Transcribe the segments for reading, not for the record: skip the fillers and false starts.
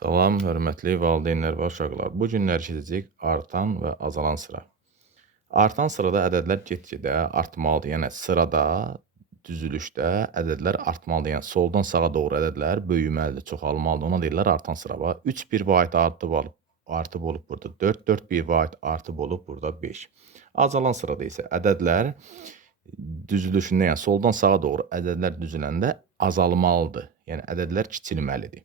Salam, hörmətli valideynlər və uşaqlar. Bu günlər keçəcək artan və azalan sıra. Artan sırada ədədlər get-gedə artmalıdır. Yəni sırada, düzülüşdə ədədlər artmalıdır. Yəni soldan sağa doğru ədədlər böyüməlidir, çoxalmalıdır. Ona deyirlər artan sıra. 3 bir vahid artıb olub burada 4, 4 bir vahid artıb olub burada 5. Azalan sırada isə ədədlər düzülüşündə, yəni soldan sağa doğru ədədlər düzüləndə azalmalıdır. Yəni ədədlər kiçilməlidir.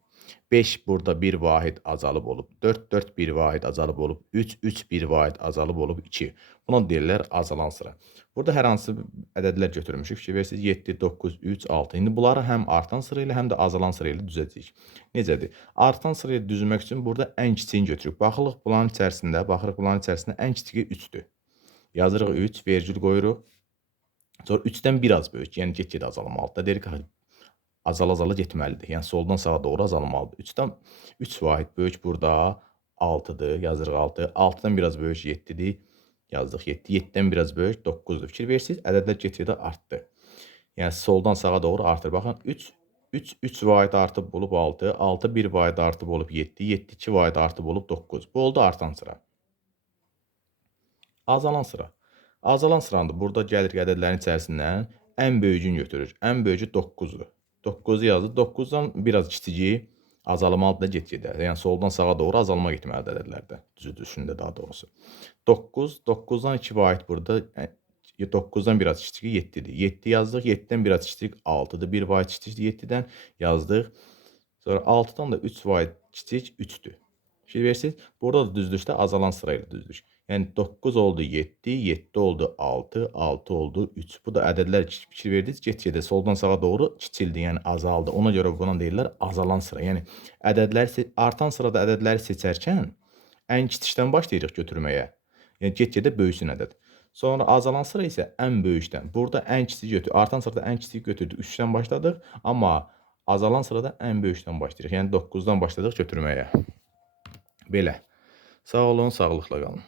5 burada bir vahid azalıb olub, 4, 4 bir vahid azalıb olub, 3, 3 bir vahid azalıb olub 2. Buna deyirlər azalan sıra. Burada hər hansı ədədlər götürmüşük. Fikir versiniz 7, 9, 3, 6. İndi bunları həm artan sıra ilə, həm də azalan sıra ilə düzəcəyik. Necədir? Artan sıra ilə düzmək üçün burada ən kiçiyini götürürük. Baxırıq bunların içərisində ən kiçiyi 3-dür. Yazırıq 3, vergül qoyuruq. Sonra 3-dən biraz böyük, yəni get-gedə azalmalıdır. Deyirik ki, azala-azala getməlidir. Yəni soldan sağa doğru azalmalıdır. 3-dən 3 vahid böyük burada 6-dır. Yazırıq 6. 6-dan biraz böyük 7-dir. Yazdıq 7. 7-dən biraz böyük 9-dur. Fikir versiniz, ədədlər get-gedə artdı. Yəni soldan sağa doğru artır. Baxın 3 vahid artıb olub 6. 6 bir vahid artıb olub 7. 7 2 vahid artıb olub 9. Bu oldu artan sıra. Azalan sıra. Azalan sırandır. Burada gəlirik ədədlərin içərisindən ən böyücünü götürür. Ən böyücü 9-dur. 9-u yazdı. 9-dan biraz kiçiyi azalmalıdır get-gedə. Yəni soldan sağa doğru azalma getməlidir ədədlərdə. Düzülüşündə daha doğrusu. 9, 9-dan 2 vahid burada 9-dan biraz kiçik 7-dir. 7 yazdıq. 7-dən biraz kiçik 6-dır. 1 vahid kiçikdir 7-dən yazdıq. Sonra 6-dan da 3 vahid kiçik 3-dür. Fikir versiniz, burada da düzülüşdə azalan sıra ilə düzülür. Yəni 9 oldu 7, 7 oldu 6, 6 oldu 3. Bu da ədədlər fikir verdiniz, get-gedə soldan sağa doğru kiçildi, yəni azaldı. Ona görə buna deyirlər azalan sıra. Yəni ədədlər artan sırada ədədləri seçərkən ən kiçikdən başlayırıq götürməyə. Yəni get-gedə böyüsün ədəd. Sonra azalan sıra isə ən böyükdən. Burada ən kiçiyi götür. Artan sırada ən kiçiyi götürdük, 3-dən başladıq, amma azalan sırada ən böyükdən başlayırıq. Yəni 9-dan başladıq götürməyə. Belə. Sağ olun, sağlıqla qalın.